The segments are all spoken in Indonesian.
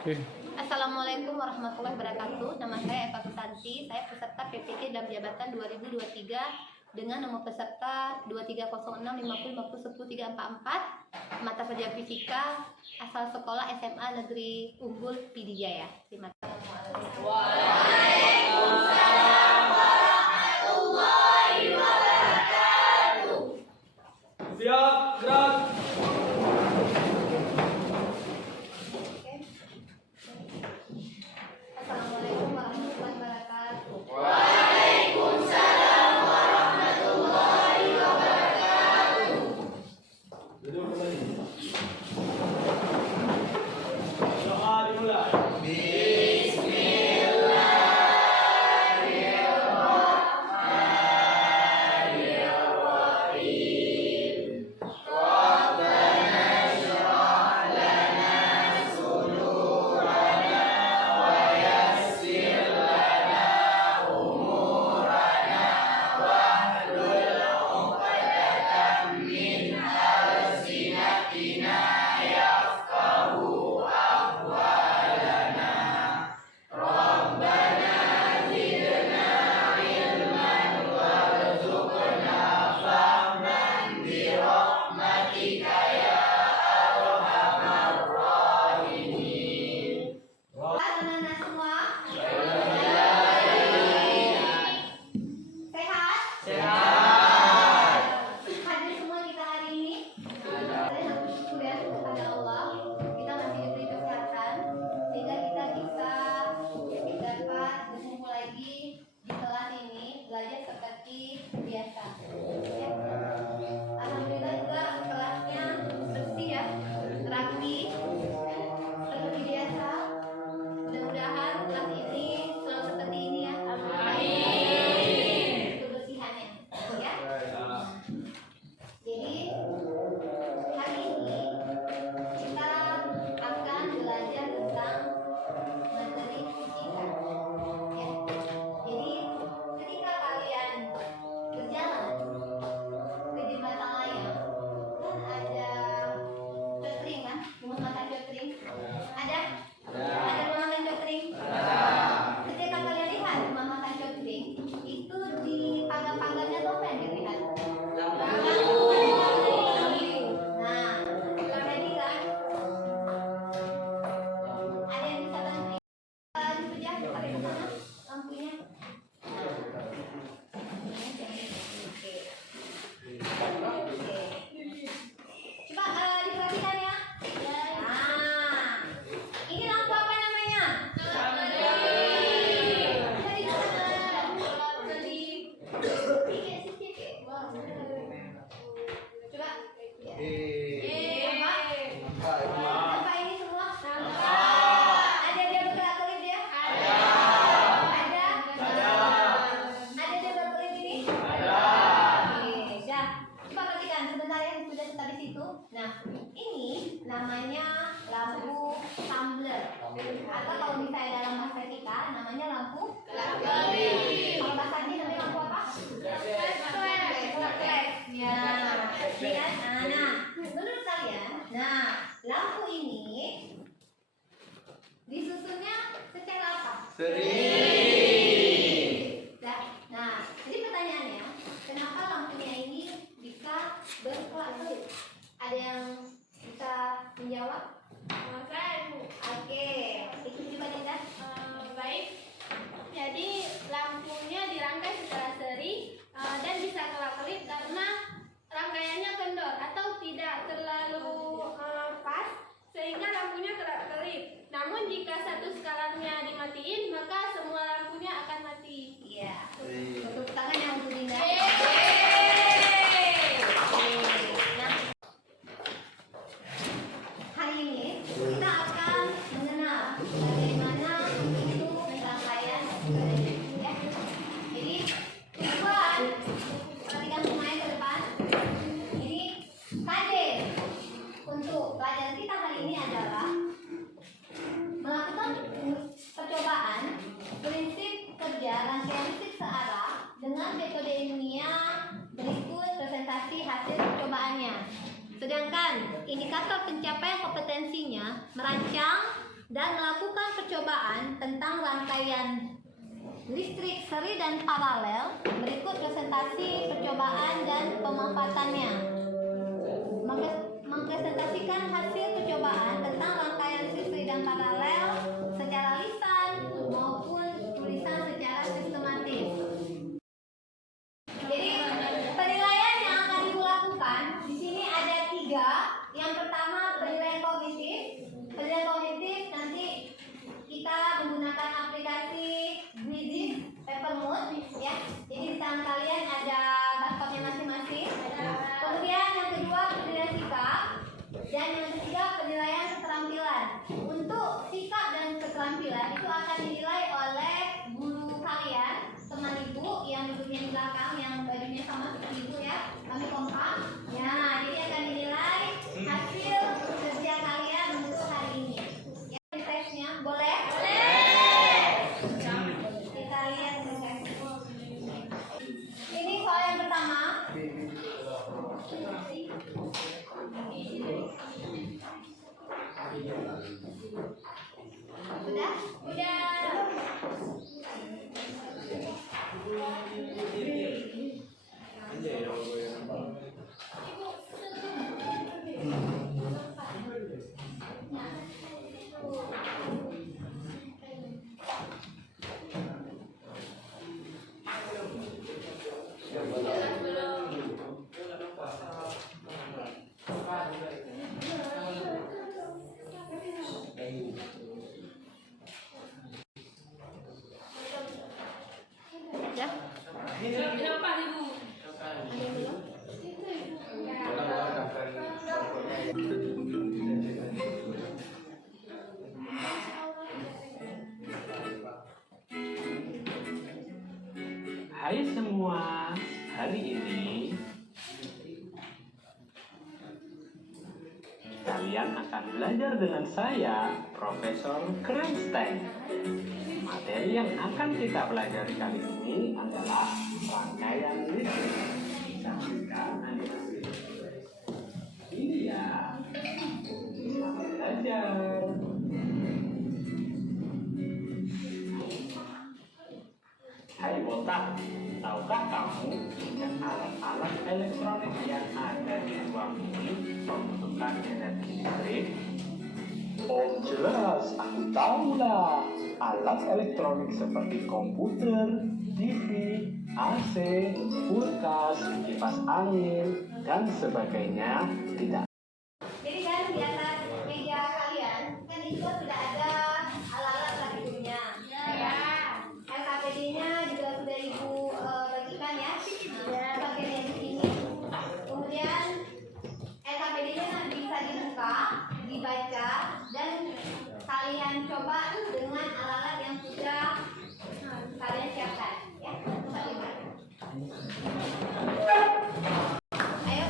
Oke. Assalamualaikum warahmatullahi wabarakatuh. Nama saya Eva Susanti. Saya peserta PPT dalam jabatan 2023 dengan nomor peserta 230650501044, mata pelajaran fisika, asal sekolah SMA Negeri Unggul Pidijaya. Terima kasih. Waalaikumsalam warahmatullahi wabarakatuh. Siap, gerak. Assalamualaikum warahmatullahi wabarakatuh. Waalaikumsalam warahmatullahi wabarakatuh. Doa dimulai. Anak-anak semua sehat? Hadir semua kita hari ini. Saya bersyukur ya kepada Allah, kita masih diberi kesehatan sehingga kita bisa dapat berkumpul lagi di kelas ini, belajar seperti biasa. Ya. Alhamdulillah juga kelasnya bersih ya, rapi seperti biasa. Mudah-mudahan kelas ini selalu seperti ini ya. Amin. Kebersihannya, ya. Jadi hari ini kita akan belajar tentang materi fisika. Ya. Jadi ketika kalian berjalan ke jembatan layang, kan ada cotring kan, menggunakan cotring. Ada rumah makan cotring. Ketika kalian lihat rumah makan cotring, itu di pagar-pagarnya tuh apa yang dilihat? Nah, tadi kan ada yang bisa bantu dipejam pakai ke sana lampunya. Coba diperhatikan ya. Nah, ini lampu apa namanya? Coba. Nampak ini semua? Ada dia berkelap-kelip dia? Ada. Ada dia berkelip ini? Oke, dah. Coba perhatikan sebentar ya, sudah sampai situ. Nah, ini namanya lampu tumbler. Atau kalau misalnya dalam bahasa kita namanya lampu kelap-kelip. Kalau bahasa ini namanya lampu apa? Flash. Ya. Nah, menurut kalian, lampu ini disusunnya secara apa? Nah, jadi pertanyaannya, kenapa lampunya ini bisa berkelap-kelip? Ada yang bisa menjawab? Oke, ikut juga Dinda. Baik, jadi lampunya dirangkai secara seri dan bisa kelap-kelip karena rangkaiannya kendor atau tidak terlalu pas sehingga lampunya kelap-kelip. Namun jika satu skalanya dimatiin maka semua lampunya akan mati. Iya. Tepuk tangan yang untuk Dinda. Nah, hari ini kita akan mengenal bagaimana itu rangkaian ya. Jadi tujuan perhatikan semuanya ke depan. Ini kader untuk pelajaran kita hari ini adalah melakukan percobaan prinsip kerja rangkaian listrik searah rangkaian listrik seri dan paralel. Berikut presentasi percobaan dan pemanfaatannya. Mempresentasikan hasil percobaan tentang rangkaian listrik seri dan paralel secara lisan maupun tulisan secara sistematis. Jadi penilaian yang akan ibu lakukan di sini ada 3. Yang pertama penilaian kognitif. Penilaian kognitif nanti kita menggunakan aplikasi Quizzes Papermood ya. Jadi di tangan kalian ada barcode-nya masing-masing. Kemudian yang kedua penilaian sikap dan yang ketiga penilaian keterampilan. Untuk sikap dan keterampilan itu akan dinilai oleh guru kalian, teman ibu yang duduknya di belakang, yang bajunya sama seperti ibu ya. Kami kompak. Ya, jadi akan dinilai hasil kerja kalian untuk hari ini. Ya, di tesnya boleh? Kita lihat tes. Ini soal yang pertama. Sudah? Hai semua, hari ini kalian akan belajar dengan saya, Profesor Krenstein. Materi yang akan kita pelajari kali ini adalah rangkaian listrik. Saksikan animasi. Ini ya, selamat belajar. Hai botak, tahukah kamu dengan alat-alat elektronik yang ada di ruang ini membutuhkan energi listrik? Oh jelas, aku tahu lah. Alat elektronik seperti komputer, TV, AC, kulkas, kipas angin, dan sebagainya tidak. Jadi kan di atas meja kalian kan itu sudah ada alat-alat lainnya. Ya. LKPD-nya juga sudah ibu bagikan ya. LKPD di sini. Kemudian LKPD-nya bisa dibuka, dibaca, dan kalian coba dengan alat-alat yang sudah kalian siapkan. Ya, coba lihat. Ayo.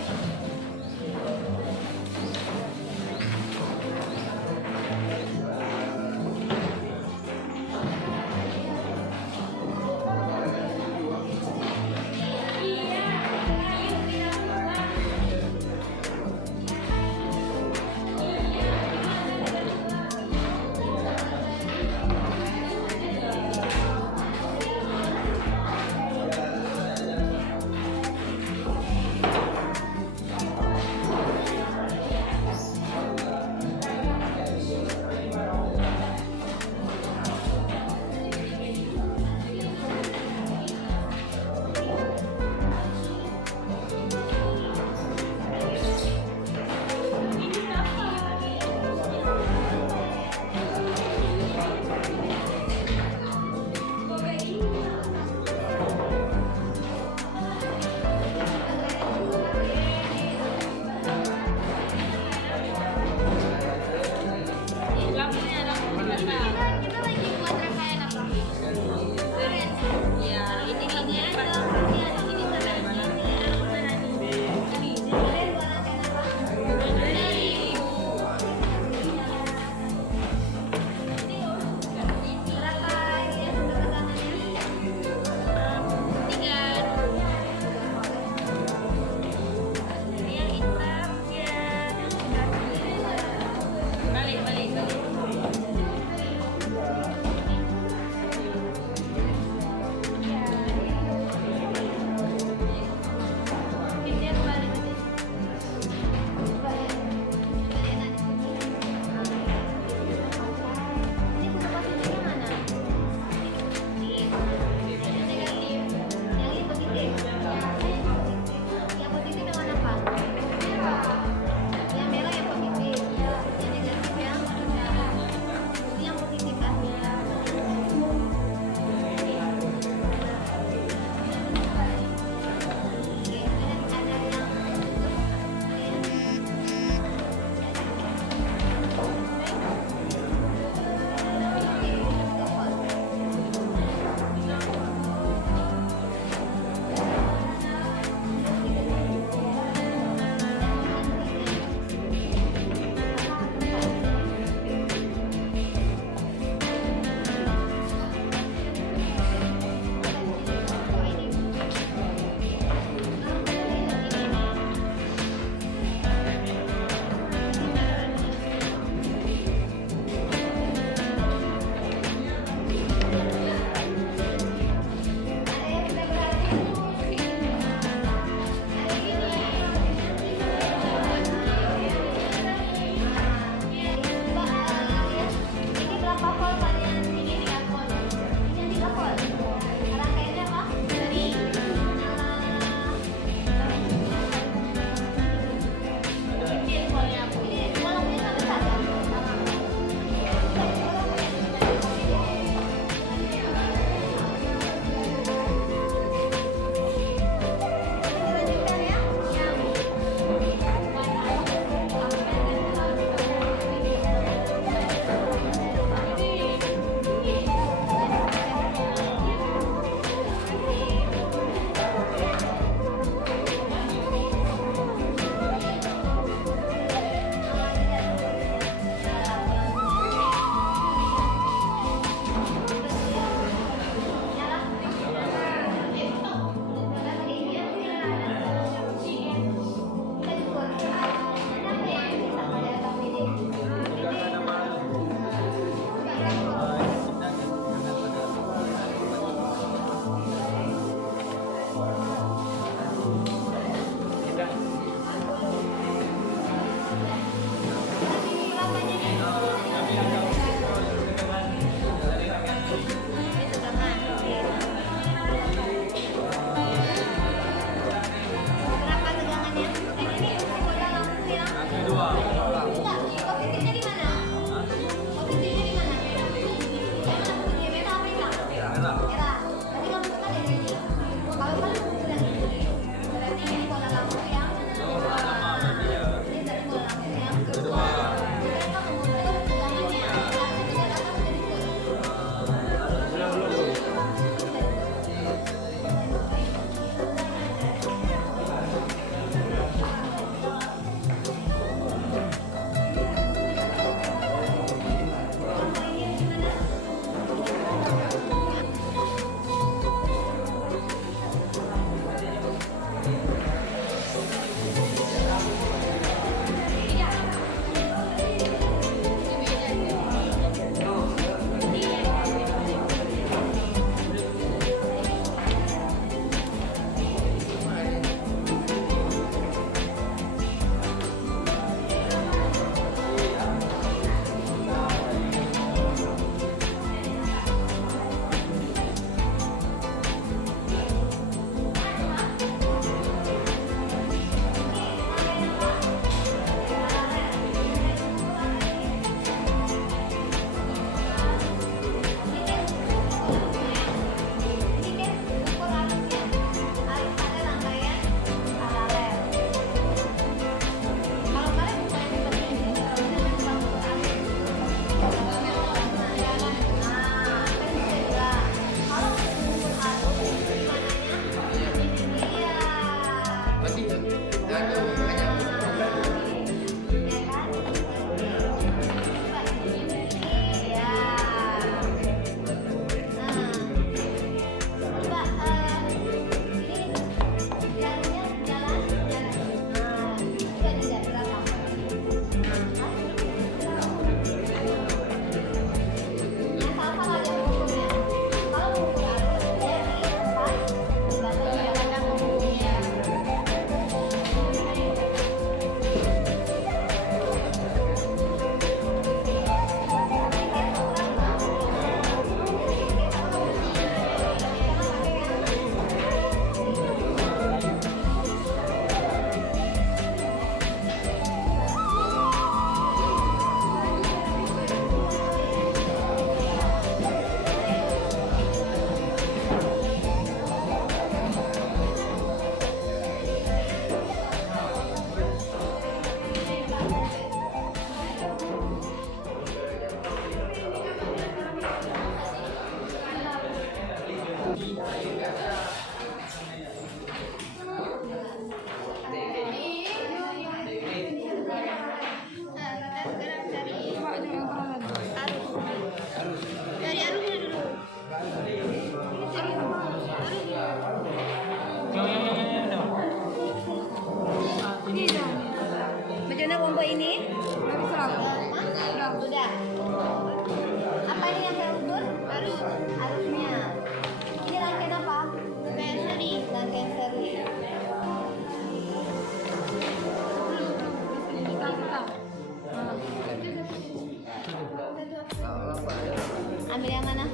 Ambil yang mana?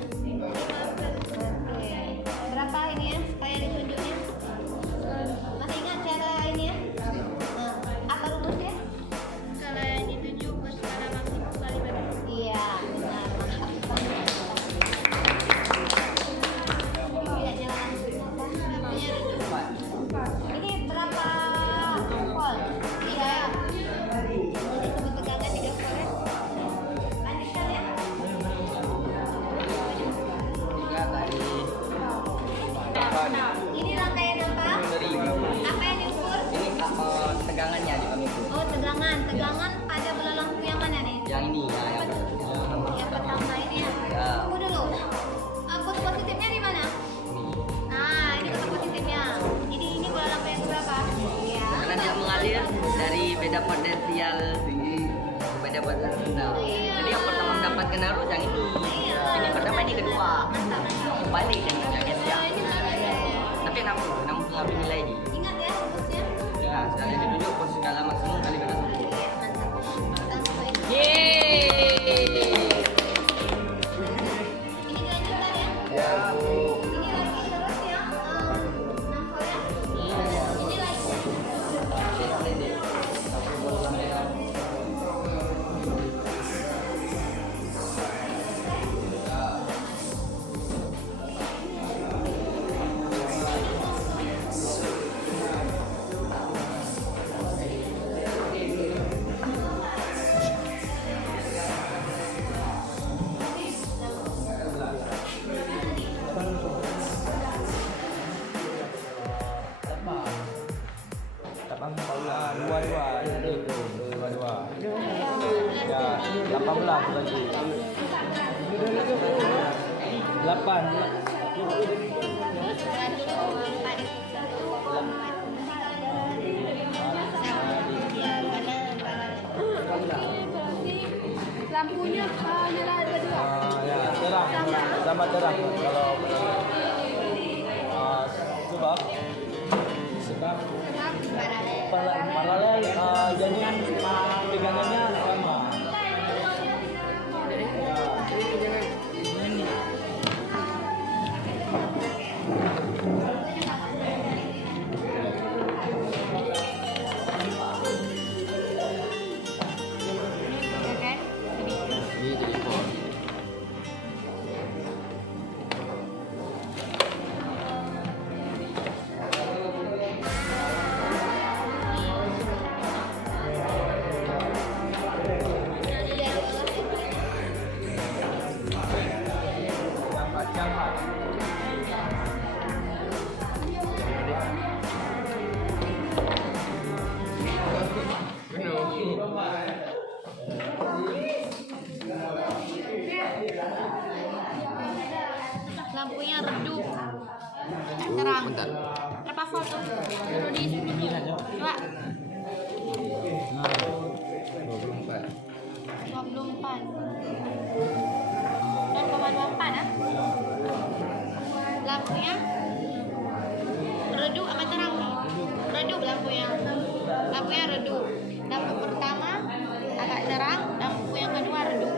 Oke. Berapa ini ya? Kayak ditunjuknya. Masih ingat cara ini ya? Nah, apa rumusnya? Skala yang dituju ke skala maksimum kali beda. Iya, benar. Mantap. Tidak jalan. Namanya redup. Ini berapa volt? 3. Disebut tegangan 3 volt ya? Lanjutkan ya. Ini rangkaian apa? Apa yang diukur? Ini tegangannya di kami itu. Oh, tegangan. Tegangan pada bola lampu yang mana nih? Yang ini yang Yang pertama ini ya. Ya. Tunggu dulu. Kode positifnya di mana? Nah, ini kode positifnya. Jadi ini bola lampu yang berapa? Ya. Karena dia mengalir dari beda potensial tinggi ke beda potensial rendah. Iya. Jadi yang pertama mendapatkan arus yang ini. Iya. Ini pertama, ini kedua. Mantap, mantap. Balik kan ya. Ini salah ya. Tapi enam mengambil nilai ini. Ingat ya rumusnya. Ya, skala yang ditunjuk per skala maksimum kali beda 10. Iya, mantap. Kita cobain. Yeay. Ini dilanjutkan ya. Ya, Bu. Ini lagi terus ya. 6 volt ya. Ini lagi. Lampunya nyala ada 2. Terang. Sama terang. Kalau sebab paralel jadinya pegangannya sama. Lampunya redup. Tak terang. Berapa volt tuh? Perlu di coba. 24. 0,24 ya? Lampunya redup apa terang nih? Redup lampunya. Lampunya redup. Lampu pertama agak terang, lampu yang kedua redup.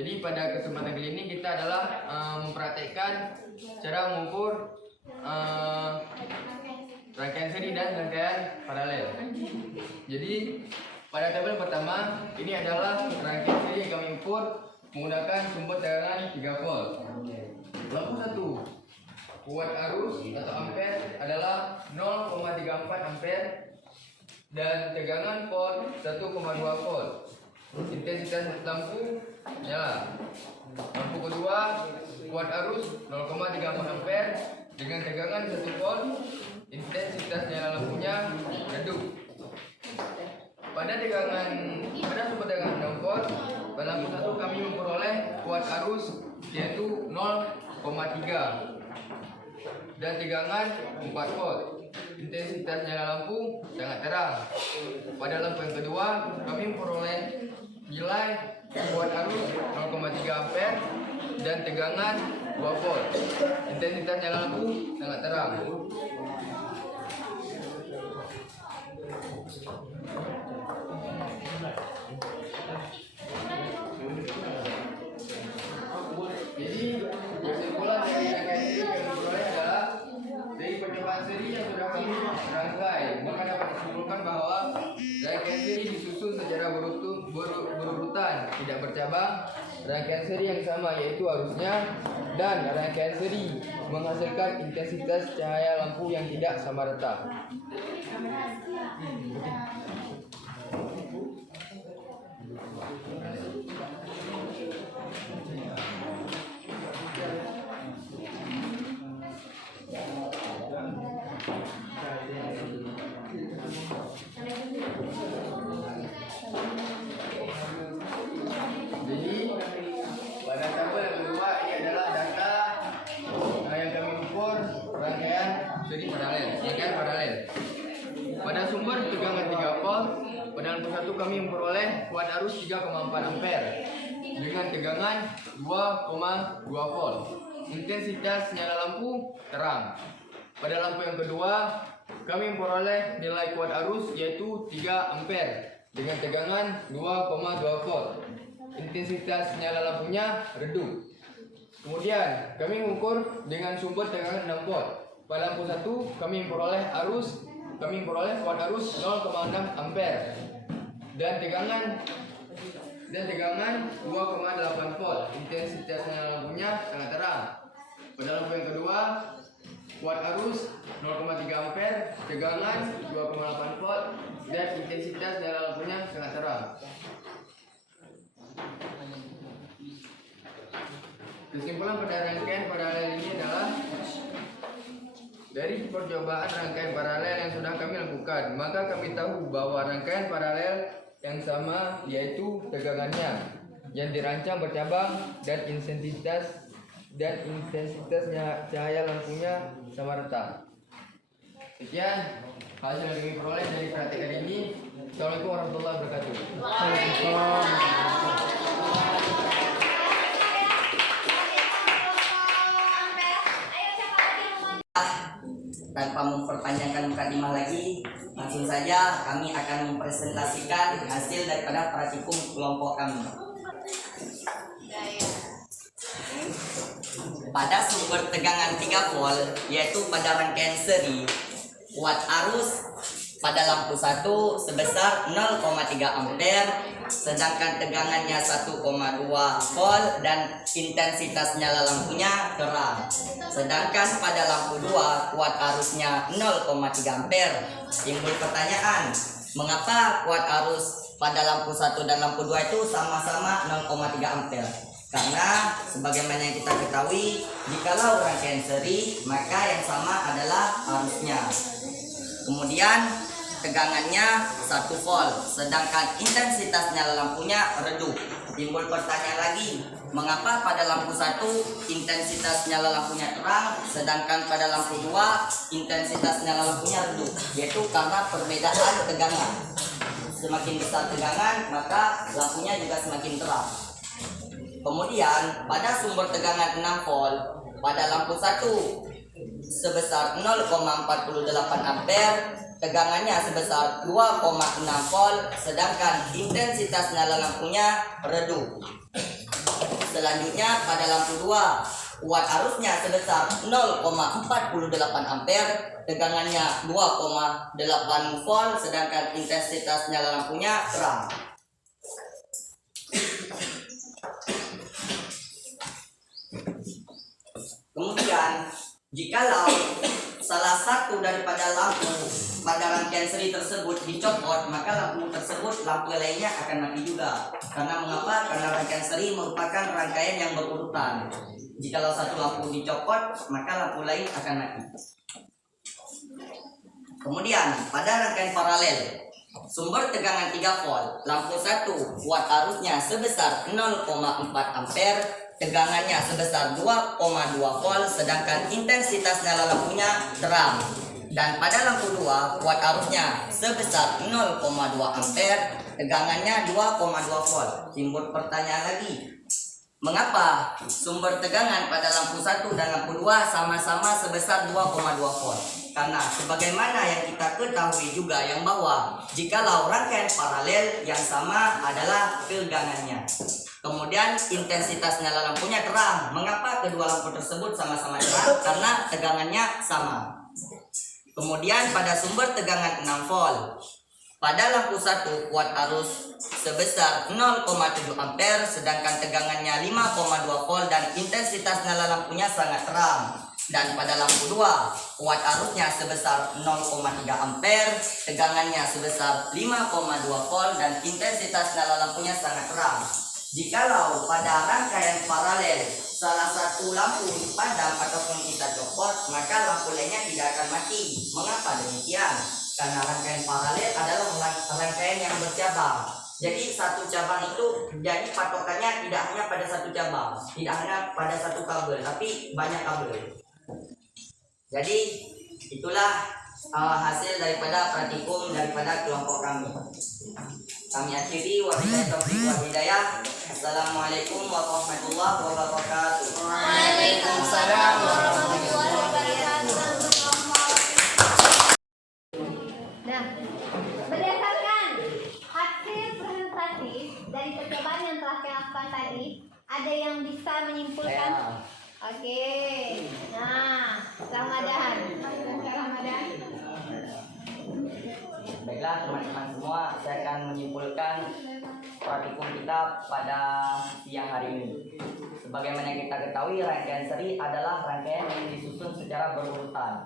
Jadi pada kesempatan kali ini kita adalah mempraktekkan cara mengukur rangkaian seri dan rangkaian paralel. Jadi pada tabel pertama ini adalah rangkaian seri yang kami ukur menggunakan sumber tegangan 3 volt. Lampu 1 kuat arus atau ampere adalah 0,34 ampere dan tegangan volt 1,2 volt. Intensitas lampu nyala. Lampu kedua kuat arus 0,34 ampere dengan tegangan 1 volt. Intensitas nyala lampunya redup. Pada sumber tegangan 6 volt, pada lampu 1 kami memperoleh kuat arus yaitu 0,3 dan tegangan 4 volt. Intensitas nyala lampu sangat terang. Pada lampu yang kedua, kami memperoleh nilai kuat arus 0,3 ampere dan tegangan 2 volt. Intensitas nyala lampu sangat terang. Jadi kesimpulan dari rangkaian seri yang diperoleh adalah dari percobaan seri yang sudah kami rangkai, maka dapat disimpulkan bahwa rangkaian seri disusun secara berurutan, tidak bercabang. Rangkaian seri yang sama yaitu arusnya, dan rangkaian seri menghasilkan intensitas cahaya lampu yang tidak sama rata. Jadi pada tabel yang kedua ini adalah data yang kami ukur rangkaian seri paralel. Pada sumber tegangan 3 volt, pada lampu 1 kami memperoleh kuat arus 3,4 ampere dengan tegangan 2,2 volt. Intensitas nyala lampu terang. Pada lampu yang kedua, kami memperoleh nilai kuat arus yaitu 3 ampere dengan tegangan 2,2 volt. Intensitas nyala lampunya redup. Kemudian kami mengukur dengan sumber tegangan 6 volt. Pada lampu 1 kami memperoleh kuat arus 0,6 ampere dan tegangan 2,8 volt. Intensitas nyala lampunya sangat terang. Pada lampu yang kedua, kuat arus 0,3 ampere, tegangan 2,8 volt dan intensitas nyala lampunya sangat terang. Kesimpulan pada rangkaian paralel ini adalah dari percobaan rangkaian paralel yang sudah kami lakukan, maka kami tahu bahwa rangkaian paralel yang sama yaitu tegangannya yang dirancang bercabang dan intensitasnya cahaya lampunya sama rata. Sekian hasil yang kami peroleh dari praktik hari ini. Assalamualaikum warahmatullahi wabarakatuh. Tanpa memperpanjangkan mukadimah lagi, langsung saja kami akan mempresentasikan hasil daripada praktikum kelompok kami. Pada sumber tegangan 3 volt, yaitu pada rangkaian seri, kuat arus pada lampu 1 sebesar 0,3 ampere, sedangkan tegangannya 1,2 volt dan intensitas nyala lampunya terang. Sedangkan pada lampu 2 kuat arusnya 0,3 ampere. Timbul pertanyaan, mengapa kuat arus pada lampu 1 dan lampu 2 itu sama-sama 0,3 ampere? Karena sebagaimana yang kita ketahui, jikalau rangkaian seri, maka yang sama adalah arusnya. Kemudian tegangannya 1 volt, sedangkan intensitas nyala lampunya redup. Timbul pertanyaan lagi, mengapa pada lampu 1 intensitas nyala lampunya terang, sedangkan pada lampu 2 intensitas nyala lampunya redup? Yaitu karena perbedaan tegangan. Semakin besar tegangan, maka lampunya juga semakin terang. Kemudian pada sumber tegangan 6 volt, pada lampu 1 sebesar 0,48 ampere, tegangannya sebesar 2,6 volt, sedangkan intensitas nyala lampunya redup. Selanjutnya pada lampu 2, kuat arusnya sebesar 0,48 ampere, tegangannya 2,8 volt, sedangkan intensitas nyala lampunya terang. Kemudian, jikalau salah satu daripada lampu pada rangkaian seri tersebut dicopot, maka lampu tersebut, lampu lainnya akan mati juga. Karena mengapa? Karena rangkaian seri merupakan rangkaian yang berurutan. Jikalau satu lampu dicopot, maka lampu lain akan mati. Kemudian, pada rangkaian paralel, sumber tegangan 3 volt, lampu 1 kuat arusnya sebesar 0,4 ampere, tegangannya sebesar 2,2 volt, sedangkan intensitas nyala lampunya terang. Dan pada lampu 2 kuat arusnya sebesar 0,2 ampere, tegangannya 2,2 volt. Timbul pertanyaan lagi, mengapa sumber tegangan pada lampu 1 dan lampu 2 sama-sama sebesar 2,2 volt? Karena sebagaimana yang kita ketahui juga yang bahwa jikalau rangkaian paralel yang sama adalah tegangannya. Kemudian intensitas nyala lampunya terang. Mengapa kedua lampu tersebut sama-sama terang? Karena tegangannya sama. Kemudian pada sumber tegangan 6 volt, pada lampu 1 kuat arus sebesar 0,7 ampere, sedangkan tegangannya 5,2 volt dan intensitas nyala lampunya sangat terang. Dan pada lampu 2 kuat arusnya sebesar 0,3 ampere, tegangannya sebesar 5,2 volt dan intensitas nyala lampunya sangat terang. Jikalau pada rangkaian paralel salah satu lampu dipadam ataupun kita copot, maka lampu lainnya tidak akan mati. Mengapa demikian? Karena rangkaian paralel adalah rangkaian yang bercabang. Jadi satu cabang itu jadi patokannya tidak hanya pada satu cabang, tidak hanya pada satu kabel, tapi banyak kabel. Jadi itulah hasil daripada praktikum daripada kelompok kami. Kami akhiri, wabillahi taufiq wal hidayah. Assalamualaikum warahmatullahi wabarakatuh. Waalaikumsalam warahmatullahi wabarakatuh. Nah, berdasarkan hasil presentasi dari percobaan yang telah kita lakukan tadi, ada yang bisa menyimpulkan? Oke. Nah, Ramadan. Ramadan. Baiklah teman-teman semua, saya akan menyimpulkan praktikum kita pada siang hari ini. Sebagaimana kita ketahui, rangkaian seri adalah rangkaian yang disusun secara berurutan.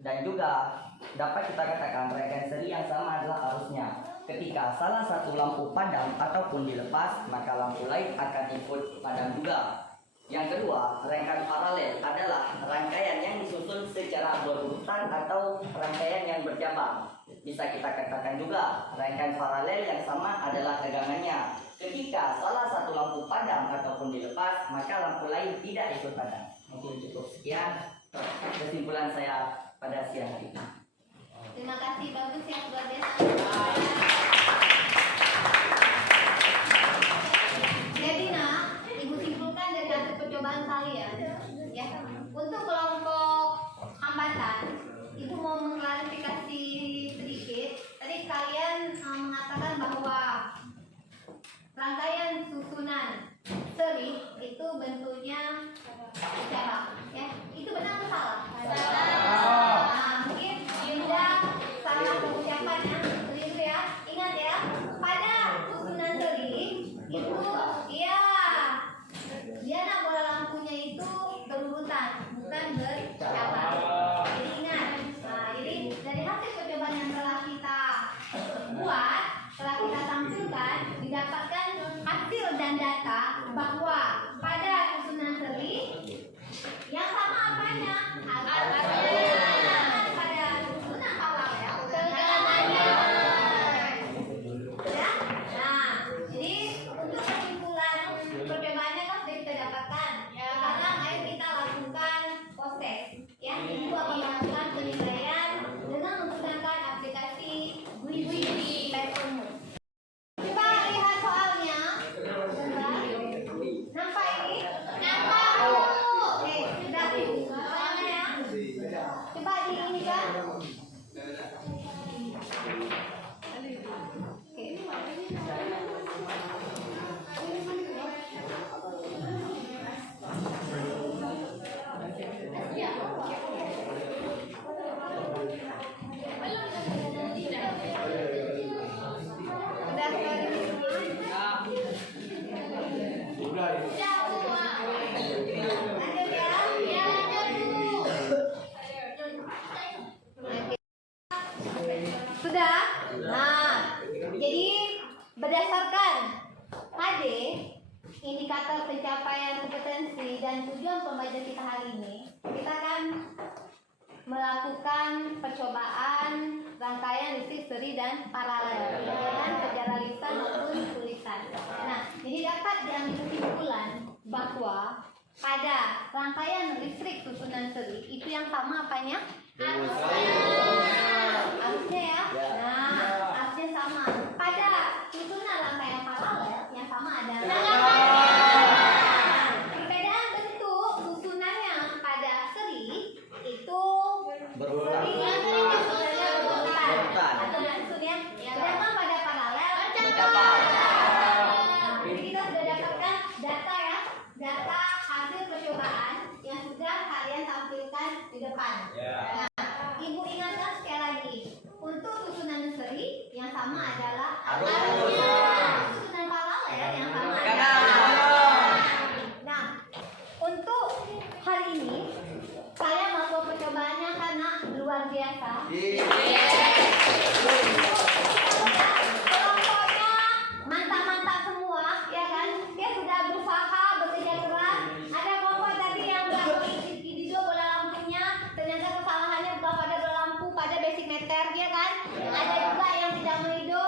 Dan juga dapat kita katakan rangkaian seri yang sama adalah arusnya. Ketika salah satu lampu padam ataupun dilepas, maka lampu lain akan ikut padam juga. Yang kedua, rangkaian paralel adalah rangkaian yang disusun secara berurutan atau rangkaian yang bercabang. Bisa kita katakan juga rangkaian paralel yang sama adalah tegangannya. Ketika salah satu lampu padam ataupun dilepas, maka lampu lain tidak ikut padam. Mungkin cukup sekian kesimpulan saya pada siang hari ini. Terima kasih, bagus ya, luar biasa. Jadi nak, ibu simpulkan dari hasil percobaan kalian, ya. Untuk kelompok hambatan, ibu mau mengklarifikasi sedikit. Tadi kalian mengatakan bahwa rangkaian susunan seri itu bentuknya bercabang, ya. Itu benar atau salah? Nah, mungkin Yunda salah pengucapannya, begitu ya. Ingat ya, pada susunan seri itu, ya, dia nak bola lampunya itu berurutan, bukan bercabang. Jadi ingat. Nah, jadi dari hasil percobaan yang telah kita buat, telah kita tampilkan, didapatkan hasil dan data bahwa pada susunan seri yang sama apanya? Pada susunan paralel tegangannya. Ya? Nah, jadi untuk kesimpulan percobaannya kan sudah kita dapatkan. Sekarang ayo kita lakukan proses. Ya, ibu akan melakukan penilaian dengan menggunakan aplikasi Wiwi Papermu. Coba lihat soalnya. Coba. Sudah? Nah, jadi berdasarkan KD, indikator pencapaian kompetensi dan tujuan pembelajaran kita hari ini, kita akan melakukan percobaan rangkaian listrik seri dan paralel dengan secara lisan maupun tulisan. Nah, jadi dapat diambil kesimpulan bahwa pada rangkaian listrik susunan seri itu yang sama apanya? Arusnya ya. Nah, arusnya sama. Pada susunan rangkaian paralel yang sama adalah perbedaan bentuk susunannya pada seri itu Berulang. susunannya berurutan atau maksudnya sedangkan pada paralel jadi kita sudah dapatkan data ya, data hasil percobaan yang sudah kalian tampilkan di depan. Nah, ibu ingatkan sekali lagi, untuk susunan seri yang sama adalah arusnya, susunan paralel yang sama adalah. Nah, untuk hari ini saya melakukan percobaannya karena luar biasa. Kelompoknya mantap-mantap semua, ya kan? Dia sudah berusaha bekerja keras. Ada kelompok tadi yang nggak mengikuti video bola lampunya, ternyata kesalahannya bukan pada bola lampu, pada basic meter, ya kan? Ada juga yang tidak menidur,